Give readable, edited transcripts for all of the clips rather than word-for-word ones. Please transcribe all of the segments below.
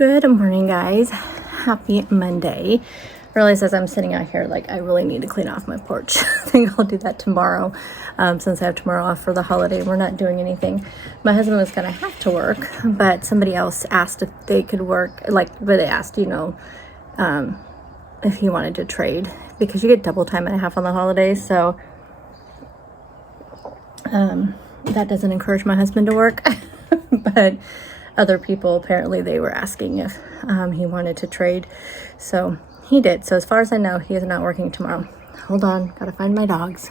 Good morning, guys. Happy Monday. I realize as I'm sitting out here, like I really need to clean off my porch. I think I'll do that tomorrow, since I have tomorrow off for the holiday. We're not doing anything. My husband was gonna have to work, but somebody else asked if they could work. But they asked, if he wanted to trade because you get double time and a half on the holidays. So that doesn't encourage my husband to work, but other people, apparently they were asking if he wanted to trade, so he did. So as far as I know, he is not working tomorrow. Hold on, gotta find my dogs.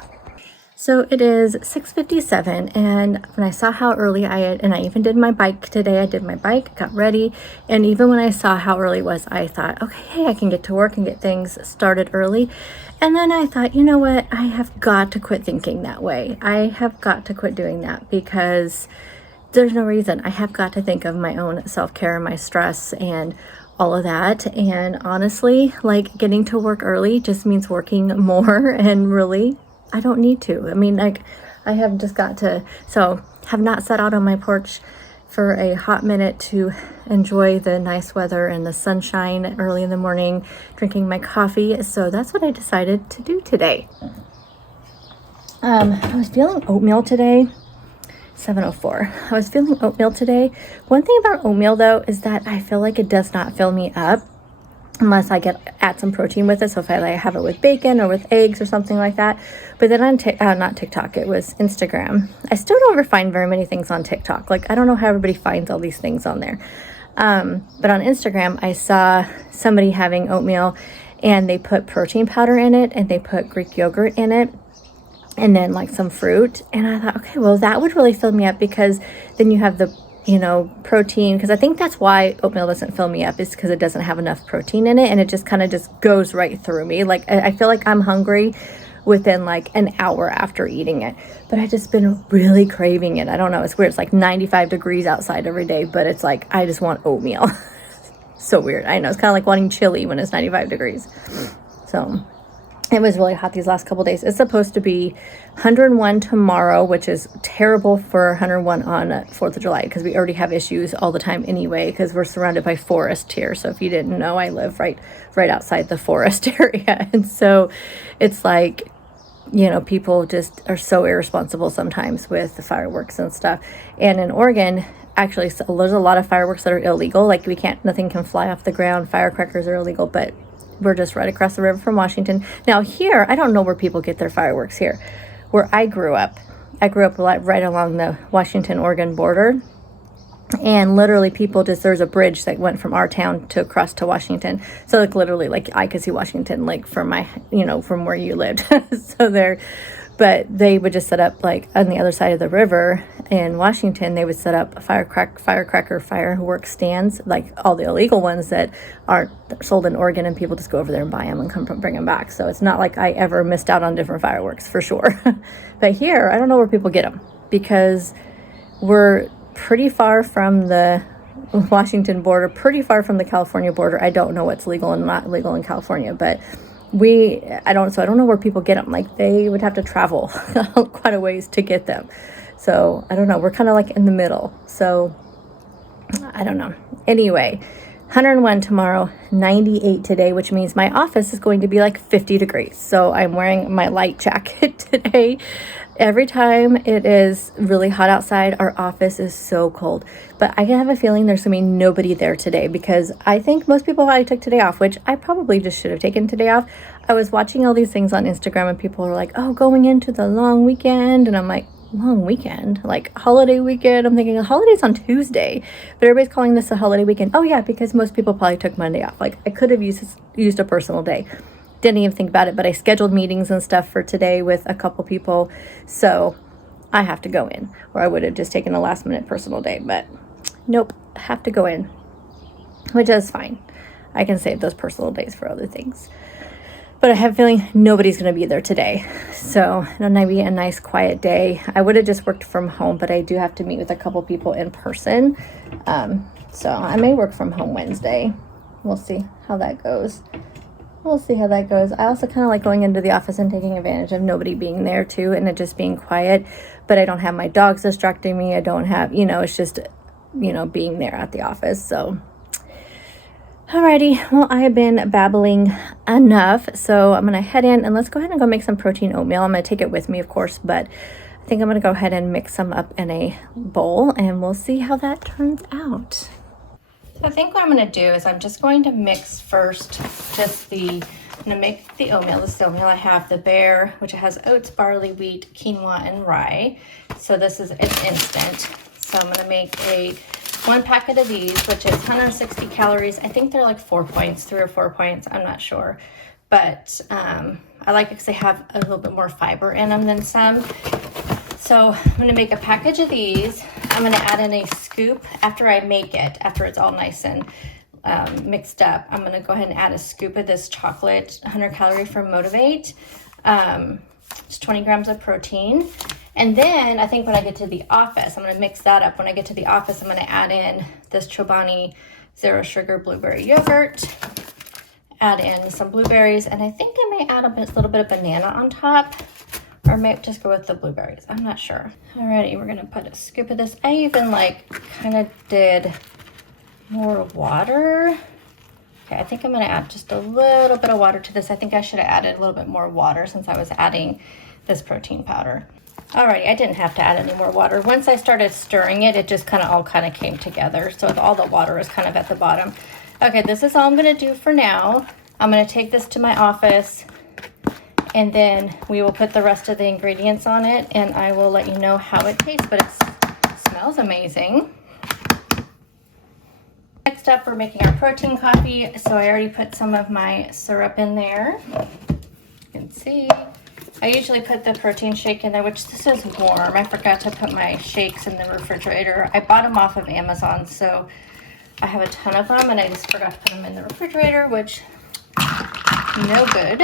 So it is 6:57, and when I saw how early I even did my bike today. I did my bike, got ready, and even when I saw how early it was, I thought, okay, hey, I can get to work and get things started early. And then I thought, you know what, I have got to quit thinking that way. I have got to quit doing that because there's no reason. I have got to think of my own self-care and my stress and all of that. And honestly, like getting to work early just means working more, and really, I don't need to. I mean, like I have just got to, so have not sat out on my porch for a hot minute to enjoy the nice weather and the sunshine early in the morning, drinking my coffee. So that's what I decided to do today. I was feeling oatmeal today. 7:04. I was feeling oatmeal today. One thing about oatmeal though is that I feel like it does not fill me up unless I add some protein with it. So if I have it with bacon or with eggs or something like that. But then on not TikTok, it was Instagram. I still don't ever find very many things on TikTok. Like I don't know how everybody finds all these things on there. But on Instagram, I saw somebody having oatmeal and they put protein powder in it and they put Greek yogurt in it, and then like some fruit. And I thought, okay, well that would really fill me up, because then you have the protein, because I think that's why oatmeal doesn't fill me up, is because it doesn't have enough protein in it, and it just kind of just goes right through me. Like I feel like I'm hungry within like an hour after eating it, but I just been really craving it. I don't know, it's weird. It's like 95 degrees outside every day, but it's like I just want oatmeal. So weird. I know, it's kind of like wanting chili when it's 95 degrees. So it was really hot these last couple days. It's supposed to be 101 tomorrow, which is terrible for 101 on 4th of July, because we already have issues all the time anyway, because we're surrounded by forest here. So if you didn't know, I live right outside the forest area. And so it's like, people just are so irresponsible sometimes with the fireworks and stuff. And in Oregon, actually, so there's a lot of fireworks that are illegal. Like nothing can fly off the ground. Firecrackers are illegal, but we're just right across the river from Washington. Now here, I don't know where people get their fireworks here. Where I grew up right along the Washington-Oregon border. And literally there's a bridge that went from our town to across to Washington. So like literally, like I could see Washington like from from where you lived. But they would just set up like on the other side of the river in Washington, they would set up firecracker fireworks stands, like all the illegal ones that aren't sold in Oregon, and people just go over there and buy them and bring them back. So it's not like I ever missed out on different fireworks, for sure. But here, I don't know where people get them, because we're pretty far from the Washington border, pretty far from the California border. I don't know what's legal and not legal in California, but I don't know where people get them. Like they would have to travel quite a ways to get them. So I don't know. We're kind of like in the middle. So I don't know. Anyway, 101 tomorrow, 98 today, which means my office is going to be like 50 degrees. So I'm wearing my light jacket today. Every time it is really hot outside, our office is so cold. But I have a feeling there's going to be nobody there today, because I think most people probably took today off, which I probably just should have taken today off. I was watching all these things on Instagram and people are like, oh, going into the long weekend. And I'm like, long weekend? Like holiday weekend? I'm thinking holiday's on Tuesday, but everybody's calling this a holiday weekend. Oh yeah, because most people probably took Monday off. Like I could have used a personal day. Didn't even think about it, but I scheduled meetings and stuff for today with a couple people, so I have to go in, or I would have just taken a last minute personal day, but nope, have to go in, which is fine. I can save those personal days for other things. But I have a feeling nobody's going to be there today, so it'll be a nice quiet day. I would have just worked from home, but I do have to meet with a couple people in person, so I may work from home Wednesday. We'll see how that goes. I also kind of like going into the office and taking advantage of nobody being there too, and it just being quiet. But I don't have my dogs distracting me. I don't have, it's just, being there at the office. So Alrighty, well, I have been babbling enough, so I'm gonna head in and let's go ahead and go make some protein oatmeal. I'm gonna take it with me, of course, but I think I'm gonna go ahead and mix some up in a bowl and we'll see how that turns out. So I think what I'm gonna do is I'm just going to mix first I'm gonna make the oatmeal. This is the oatmeal. I have the Bear, which has oats, barley, wheat, quinoa, and rye. So it's instant. So I'm gonna make one packet of these, which is 160 calories. I think they're like 4 points, 3 or 4 points. I'm not sure. But I like it because they have a little bit more fiber in them than some. So I'm going to make a package of these. I'm going to add in a scoop after it's all nice and mixed up. I'm going to go ahead and add a scoop of this chocolate 100 calorie from Motivate. It's 20 grams of protein. And then I think when I get to the office, I'm going to mix that up. When I get to the office, I'm going to add in this Chobani Zero Sugar Blueberry Yogurt, add in some blueberries, and I think I may add a little bit of banana on top, or I might just go with the blueberries. I'm not sure. Alrighty, we're going to put a scoop of this. I even kind of did more water. Okay, I think I'm going to add just a little bit of water to this. I think I should have added a little bit more water since I was adding this protein powder. Alrighty, I didn't have to add any more water. Once I started stirring it, it just all came together. So all the water is kind of at the bottom. Okay, this is all I'm going to do for now. I'm going to take this to my office and then we will put the rest of the ingredients on it and I will let you know how it tastes, but it smells amazing. Next up, we're making our protein coffee. So I already put some of my syrup in there. You can see. I usually put the protein shake in there, which this is warm. I forgot to put my shakes in the refrigerator. I bought them off of Amazon, so I have a ton of them, and I just forgot to put them in the refrigerator, which no good.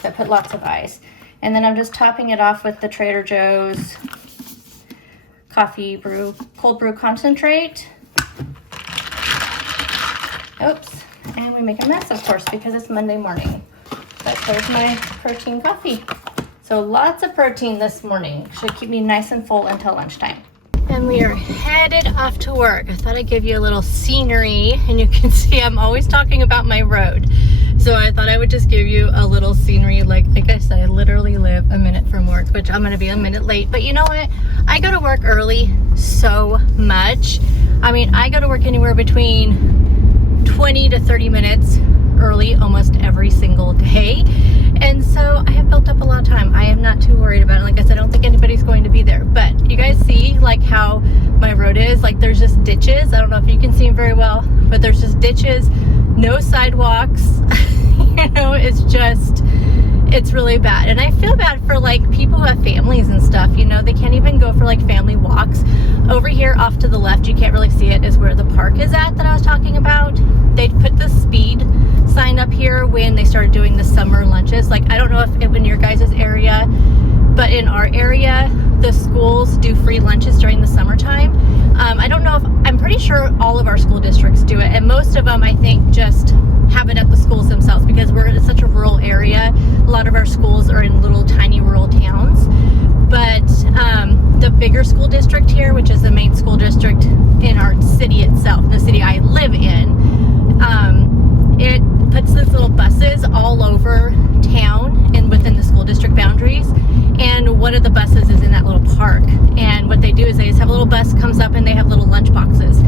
So I put lots of ice. And then I'm just topping it off with the Trader Joe's cold brew concentrate. Oops. And we make a mess, of course, because it's Monday morning. But there's my protein coffee. So lots of protein this morning. Should keep me nice and full until lunchtime. And we are headed off to work. I thought I'd give you a little scenery, and you can see I'm always talking about my road. So I thought I would just give you a little scenery. Like I said, I literally live a minute from work, which I'm gonna be a minute late. But you know what? I go to work early so much. I mean, I go to work anywhere between 20 to 30 minutes early almost every single day, and so I have built up a lot of time. I am not too worried about it. Like I said, I don't think anybody's going to be there, but you guys see how my road is. There's just ditches. I don't know if you can see them very well, but there's just ditches, no sidewalks. It's really bad. And I feel bad for people who have families and stuff. They can't even go for family walks. Over here off to the left, you can't really see it, is where the park is at that I was talking about. They put the speed sign up here when they started doing the summer lunches. I don't know if in your guys' area, but in our area, the schools do free lunches during the summertime. I don't know I'm pretty sure all of our school districts do it, and most of them I think just have it at the schools themselves, because we're in such a rural area. A lot of our schools are in little tiny rural towns, but the bigger school district here, which is the main school district in our city itself, the city I live in, it puts these little buses all over town and within the school district boundaries, and one of the buses is in that little park. And what they do is they just have a little bus comes up and they have little lunch boxes,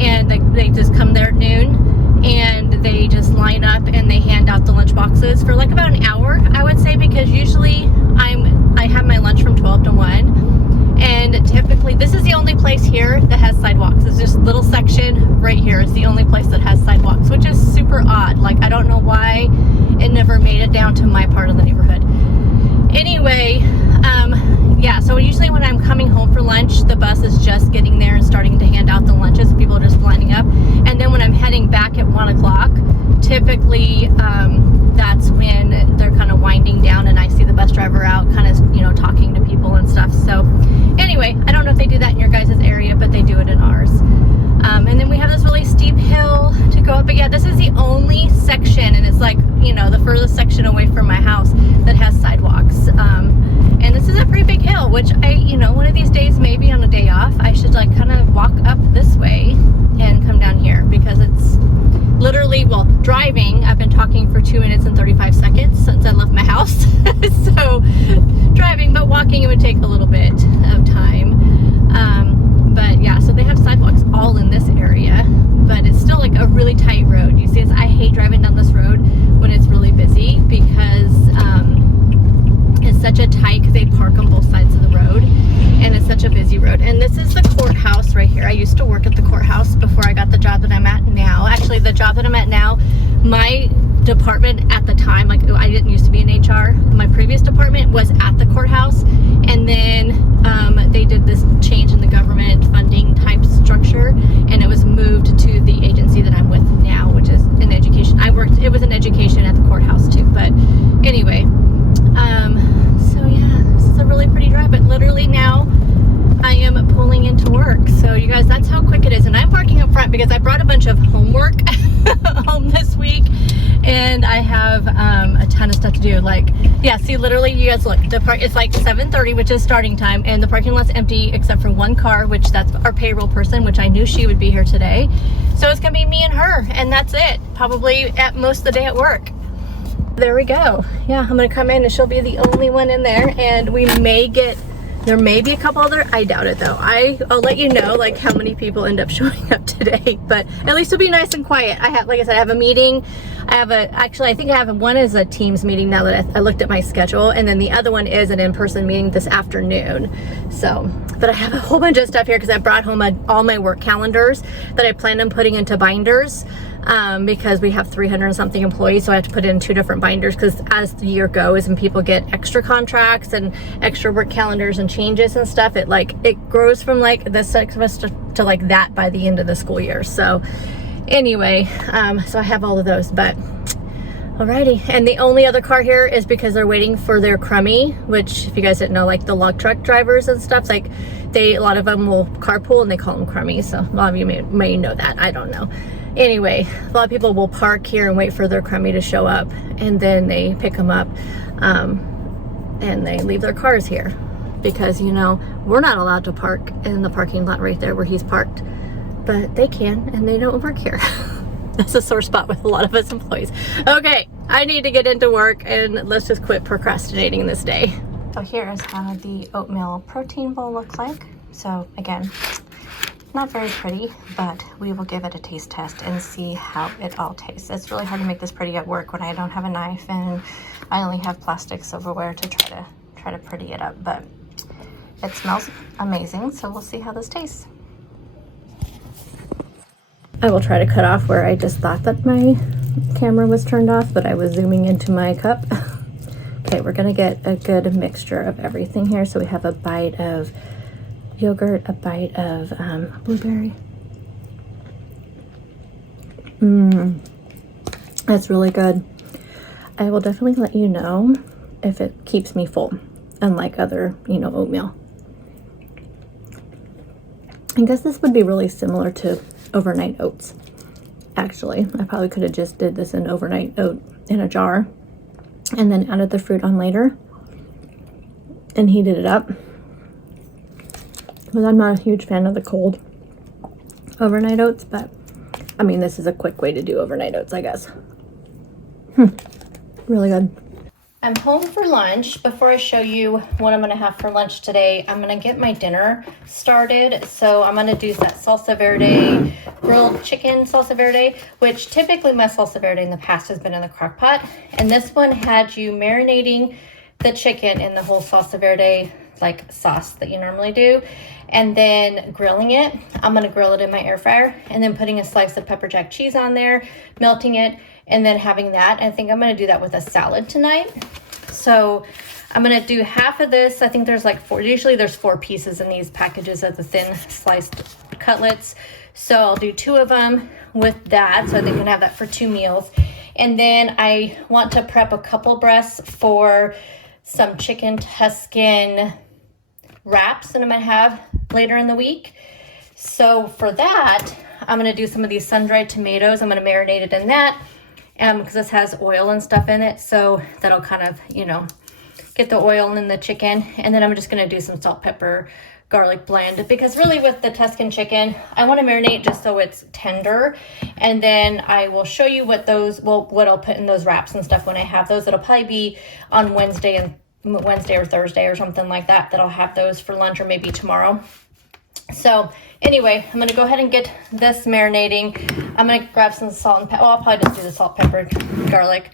and they just come there at noon and they just line up and they hand out the lunch boxes for about an hour, I would say, because usually I have my lunch from 12 to 1, and typically this is the only place here that has sidewalks. It's just a little section right here is the only place that has sidewalks, which is super odd. I don't know why it never made it down to my part of the neighborhood. Anyway, yeah, so usually when I'm coming home for lunch, the bus is just getting there and starting to hand out the lunches. People are just lining up. And then when I'm heading back at 1 o'clock, typically that's when they're kind of winding down and I see the bus driver out kind of, talking to people and stuff. So anyway, I don't know if they do that in your guys' area, but they do it in ours. And then we have this really steep hill to go up. But yeah, this is the only section, and it's the furthest section away from my house that has sidewalks. And this is a pretty big hill, which one of these days, maybe on a day off, I should kind of walk up this way and come down here, because it's literally talking for 2 minutes and 35 seconds since I left my house. So driving, but walking, it would take a little bit of time. But yeah, so they have sidewalks all in this area, but it's still like a really tight road. You see this? I hate driving down this road when it's really busy because it's such a tight, because they park on both sides of the road, and it's such a busy road. And this is the courthouse right here. I used to work at the courthouse before I got the job that I'm at now. Actually, the job that I'm at now, my department at the time, like I didn't used to be in HR. My previous department was at the courthouse, and then they did this change in the government funding type structure, and it was moved to the agency that I'm with now, which is in education. It was in education at the courthouse too, but anyway, so yeah, this is a really pretty drive, but literally now I am pulling into work. So you guys, that's how quick it is. And I'm parking up front because I brought a bunch of homework home this week, and I have a ton of stuff to do. Like, yeah, see, literally, you guys look, it's like 7:30, which is starting time, and the parking lot's empty except for one car, which that's our payroll person, which I knew she would be here today. So it's gonna be me and her, and that's it, probably at most of the day at work. There we go. Yeah, I'm gonna come in and she'll be the only one in there, and there may be a couple other, I doubt it though. I'll let you know like how many people end up showing up today, but at least it'll be nice and quiet. Like I said, I have a meeting. Actually, I think I have one is a Teams meeting now that I looked at my schedule, and then the other one is an in-person meeting this afternoon. So, but I have a whole bunch of stuff here because I brought home all my work calendars that I planned on putting into binders. Because we have 300 and something employees, so I have to put in 2 different binders, because as the year goes and people get extra contracts and extra work calendars and changes and stuff, it grows from like this to like that by the end of the school year. So anyway, so I have all of those, but alrighty. And the only other car here is because they're waiting for their crummy, which if you guys didn't know, like the log truck drivers and stuff, like a lot of them will carpool and they call them crummies. So a lot of you may know that, I don't know. Anyway, a lot of people will park here and wait for their crummy to show up, and then they pick them up and they leave their cars here because, you know, we're not allowed to park in the parking lot right there where he's parked, but they can, and they don't work here. That's a sore spot with a lot of us employees. Okay, I need to get into work, and let's just quit procrastinating this day. So here is how the oatmeal protein bowl looks like. So again, not very pretty, but we will give it a taste test and see how it all tastes. It's really hard to make this pretty at work when I don't have a knife and I only have plastic silverware to try to pretty it up, but it smells amazing, so we'll see how this tastes. I will try to cut off where I just thought that my camera was turned off, but I was zooming into my cup. Okay, we're gonna get a good mixture of everything here. So we have a bite of yogurt, a bite of blueberry. That's really good. I will definitely let you know if it keeps me full, unlike other, oatmeal. I guess this would be really similar to overnight oats. Actually, I probably could have just did this in overnight oat in a jar and then added the fruit on later and heated it up. Because I'm not a huge fan of the cold overnight oats, but I mean, this is a quick way to do overnight oats, I guess. Really good. I'm home for lunch. Before I show you what I'm gonna have for lunch today, I'm gonna get my dinner started. So I'm gonna do that salsa verde, grilled chicken salsa verde, which typically my salsa verde in the past has been in the crock pot. And this one had you marinating the chicken in the whole salsa verde like sauce that you normally do, and then grilling it. I'm gonna grill it in my air fryer and then putting a slice of pepper jack cheese on there, melting it, and then having that. I think I'm gonna do that with a salad tonight. So I'm gonna do half of this. I think there's like usually there's 4 pieces in these packages of the thin sliced cutlets. So I'll do 2 of them with that. So I think I'm gonna have that for 2 meals. And then I want to prep a couple breasts for some chicken Tuscan wraps that I'm gonna have later in the week. So for that, I'm gonna do some of these sun-dried tomatoes. I'm gonna marinate it in that because this has oil and stuff in it. So that'll kind of, get the oil in the chicken. And then I'm just gonna do some salt, pepper, garlic blend, because really with the Tuscan chicken, I want to marinate just so it's tender. And then I will show you what I'll put in those wraps and stuff when I have those. It'll probably be on Wednesday or Thursday or something like that I'll have those for lunch, or maybe tomorrow. So anyway, I'm going to go ahead and get this marinating. I'm going to grab some salt and pepper. Well, I'll probably just do the salt, pepper, garlic.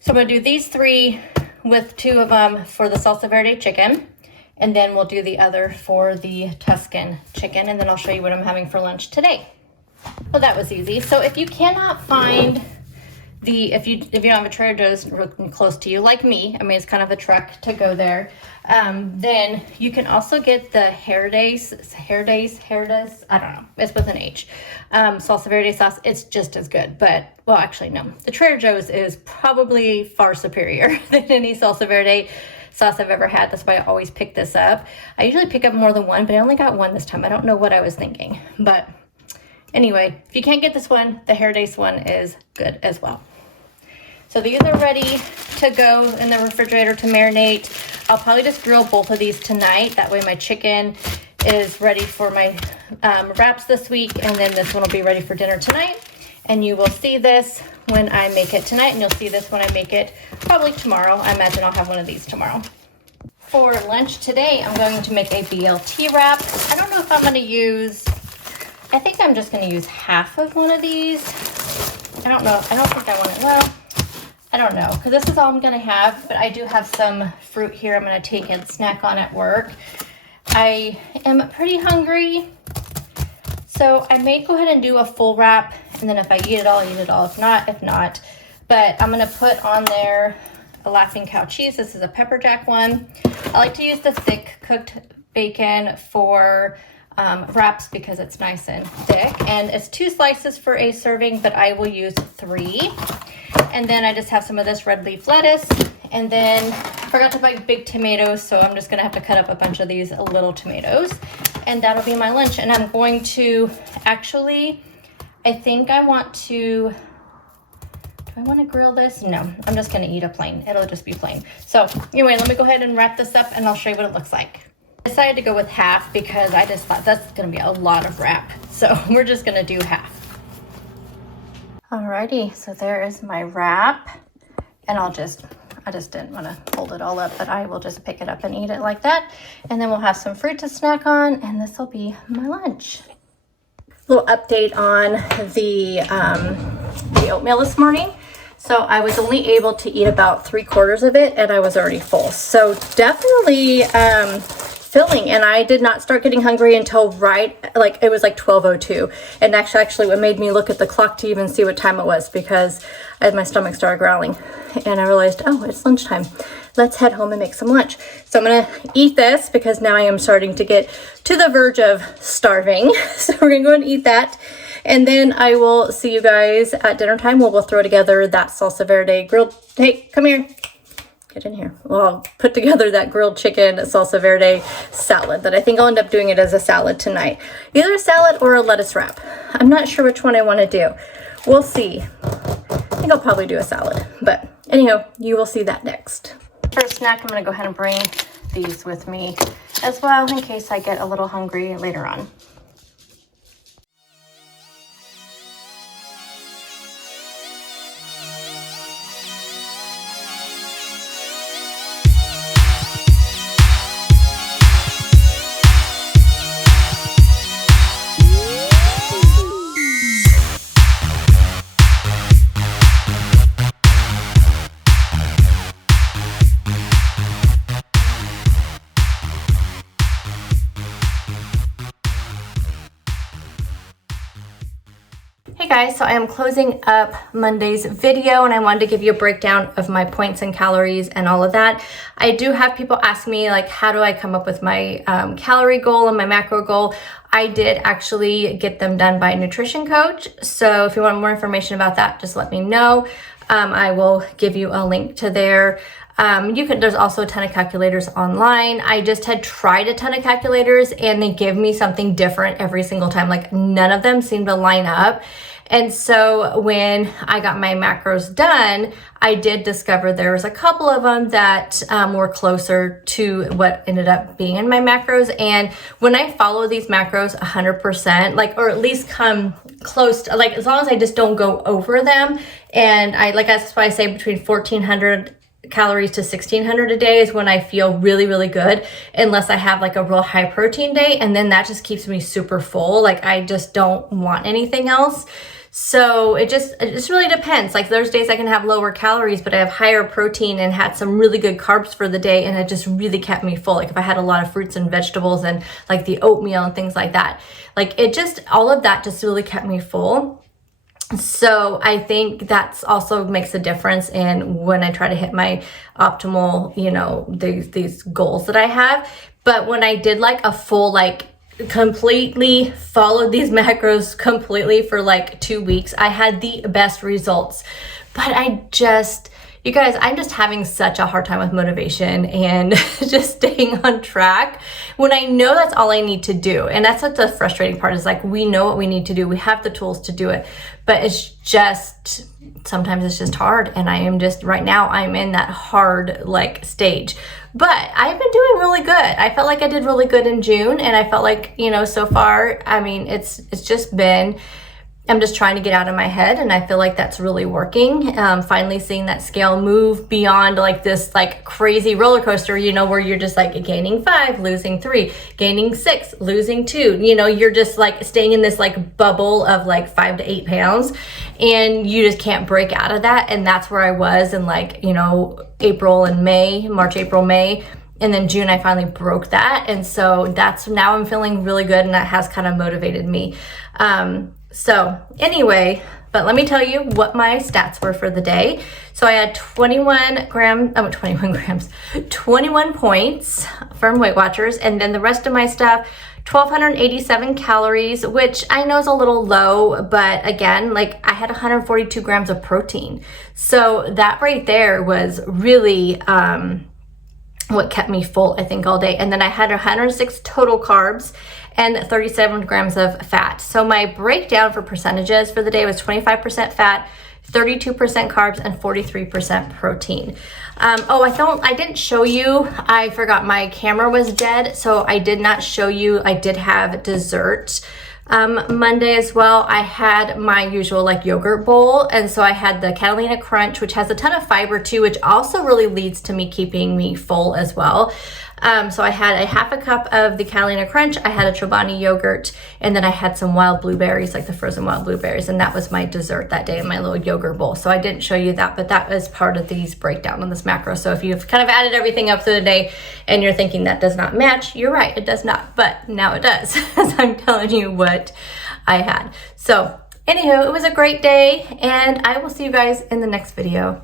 So I'm going to do these 3 with 2 of them for the salsa verde chicken. And then we'll do the other for the Tuscan chicken. And then I'll show you what I'm having for lunch today. Well, that was easy. So if you cannot find if you don't have a Trader Joe's close to you, like me, I mean, it's kind of a trek to go there, then you can also get the Herdez, I don't know, it's with an H, salsa verde sauce. It's just as good, but, well, actually, no. The Trader Joe's is probably far superior than any salsa verde sauce I've ever had. That's why I always pick this up. I usually pick up more than one, but I only got one this time. I don't know what I was thinking, but anyway, if you can't get this one, the Herdez one is good as well. So these are ready to go in the refrigerator to marinate. I'll probably just grill both of these tonight. That way my chicken is ready for my wraps this week, and then this one will be ready for dinner tonight. And you will see this when I make it tonight, and you'll see this when I make it probably tomorrow. I imagine I'll have one of these tomorrow. For lunch today, I'm going to make a BLT wrap. I don't know if I'm going to use, I think I'm just going to use half of one of these. I don't know. I don't think I want it. Well, I don't know, because this is all I'm going to have, but I do have some fruit here I'm going to take and snack on at work. I am pretty hungry, so I may go ahead and do a full wrap, and then if I eat it all, eat it all. If not. But I'm going to put on there a Laughing Cow cheese. This is a pepper jack one. I like to use the thick cooked bacon for wraps because it's nice and thick, and it's 2 slices for a serving, but I will use 3. And then I just have some of this red leaf lettuce, and then I forgot to buy big tomatoes, so I'm just gonna have to cut up a bunch of these little tomatoes, and that'll be my lunch. And I'm going to actually, I think I want to, do I want to grill this? No, I'm just gonna eat a plain. It'll just be plain. So anyway, let me go ahead and wrap this up, and I'll show you what it looks like. I decided to go with half because I just thought that's gonna be a lot of wrap, so we're just gonna do half. Alrighty, so there is my wrap, and I just didn't want to hold it all up, but I will just pick it up and eat it like that, and then we'll have some fruit to snack on, and this will be my lunch. Little update on the oatmeal this morning. So I was only able to eat about 3/4 of it, and I was already full. So definitely filling, and I did not start getting hungry until it was like 12:02. And actually what made me look at the clock to even see what time it was, because my stomach started growling, and I realized, oh, it's lunchtime. Let's head home and make some lunch. So I'm gonna eat this because now I am starting to get to the verge of starving. So we're gonna go and eat that. And then I will see you guys at dinner time. We'll throw together that salsa verde grilled. Hey, come here. Get in here. Well, I'll put together that grilled chicken salsa verde salad that I think I'll end up doing it as a salad tonight. Either a salad or a lettuce wrap. I'm not sure which one I want to do. We'll see. I think I'll probably do a salad. But anyhow, you will see that next. For a snack, I'm going to go ahead and bring these with me as well in case I get a little hungry later on. Hey guys, so I am closing up Monday's video, and I wanted to give you a breakdown of my points and calories and all of that. I do have people ask me, like, how do I come up with my calorie goal and my macro goal? I did actually get them done by a nutrition coach. So if you want more information about that, just let me know. I will give you a link to there. There's also a ton of calculators online. I just had tried a ton of calculators, and they give me something different every single time. Like, none of them seem to line up. And so when I got my macros done, I did discover there was a couple of them that were closer to what ended up being in my macros. And when I follow these macros 100%, like, or at least come close to, like, as long as I just don't go over them, and that's why I say between 1,400 calories to 1,600 a day is when I feel really, really good, unless I have like a real high protein day, and then that just keeps me super full. Like, I just don't want anything else. So it just really depends. Like, there's days I can have lower calories, but I have higher protein and had some really good carbs for the day, and it just really kept me full. Like, if I had a lot of fruits and vegetables and like the oatmeal and things like that, like, it just, all of that just really kept me full. So I think that's also makes a difference in when I try to hit my optimal, you know, these goals that I have. But when I did like a full, like, completely followed these macros completely for like 2 weeks, I had the best results. But you guys, I'm just having such a hard time with motivation and just staying on track when I know that's all I need to do. And that's what the frustrating part is. Like, we know what we need to do. We have the tools to do it, but it's just, sometimes it's just hard. And I am just, right now, I'm in that hard like stage. But I've been doing really good. I felt like I did really good in June, and I felt like, you know, so far, I mean, it's just been, I'm just trying to get out of my head, and I feel like that's really working. Finally seeing that scale move beyond like this like crazy roller coaster, you know, where you're just like gaining 5, losing 3, gaining 6, losing 2. You know, you're just like staying in this like bubble of like 5 to 8 pounds, and you just can't break out of that. And that's where I was in like, you know, March, April, May. And then June, I finally broke that. And so that's, now I'm feeling really good, and that has kind of motivated me. So anyway, but let me tell you what my stats were for the day. So I had 21 points from Weight Watchers, and then the rest of my stuff, 1,287 calories, which I know is a little low, but again, like, I had 142 grams of protein. So that right there was really, what kept me full, I think, all day. And then I had 106 total carbs and 37 grams of fat. So my breakdown for percentages for the day was 25% fat, 32% carbs, and 43% protein. I didn't show you, I forgot my camera was dead, so I did not show you. I did have dessert Monday as well. I had my usual like yogurt bowl, and so I had the Catalina Crunch, which has a ton of fiber too, which also really leads to me keeping me full as well. So I had a half a cup of the Catalina Crunch, I had a Chobani yogurt, and then I had some wild blueberries, like the frozen wild blueberries, and that was my dessert that day in my little yogurt bowl. So I didn't show you that, but that was part of these breakdown on this macro. So if you've kind of added everything up through the day and you're thinking that does not match, you're right, it does not, but now it does, as I'm telling you what I had. So anywho, it was a great day, and I will see you guys in the next video.